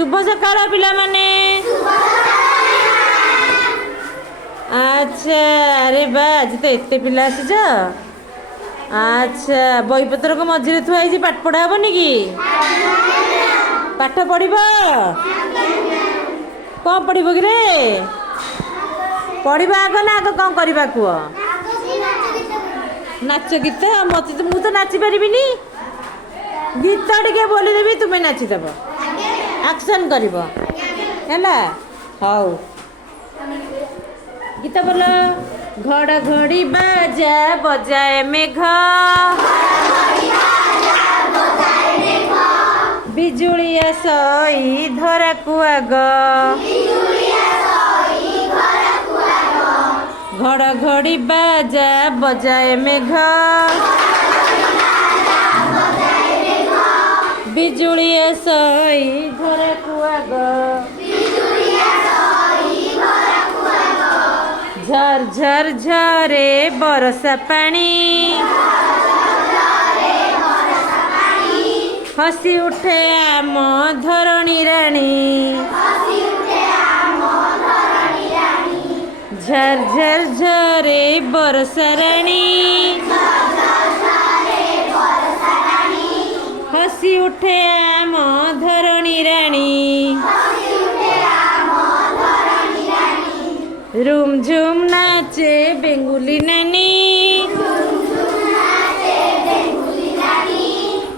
शुभ सकाळ पिला माने। अच्छा अरे बा आज तो एते पिला आसीच। अच्छा बहीपत्र को मझे थुआई पाठ पढ़ा हेनी कि पाठ पढ़ कौन पढ़ कि रे पढ़ा आग ना आग कौन करवा कह नाच गीत मत तो मुझे नाची पारि गीत टे बोलीदेवी तुम्हें नाचीदेव एक्शन कर हौ गीत बोल घड़घड़ी बाजा बजाए मेघ बिजुलिया सई धरा कुआग घड़घड़ी बाजा बजाए मेघ बिजुलिया सई धरा कुआग झर झर झरे बरसा पानी हसी उठे आम धरणी राणी झर झर झरे बरसा रानी हसी उठे आम धरणी राणी रूम झूम नाचे बेंगुली नानी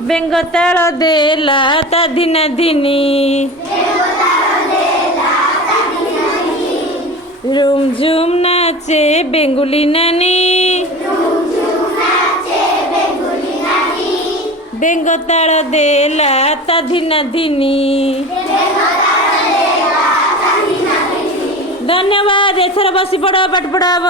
बेंग ताल देला ता धिना धिनी रूम झूम नाचे बेंगुली नानी बेंग ताल देला ता धिना धिनी। धन्यवाद एथर बसी पड़ पाठ पढ़ाब।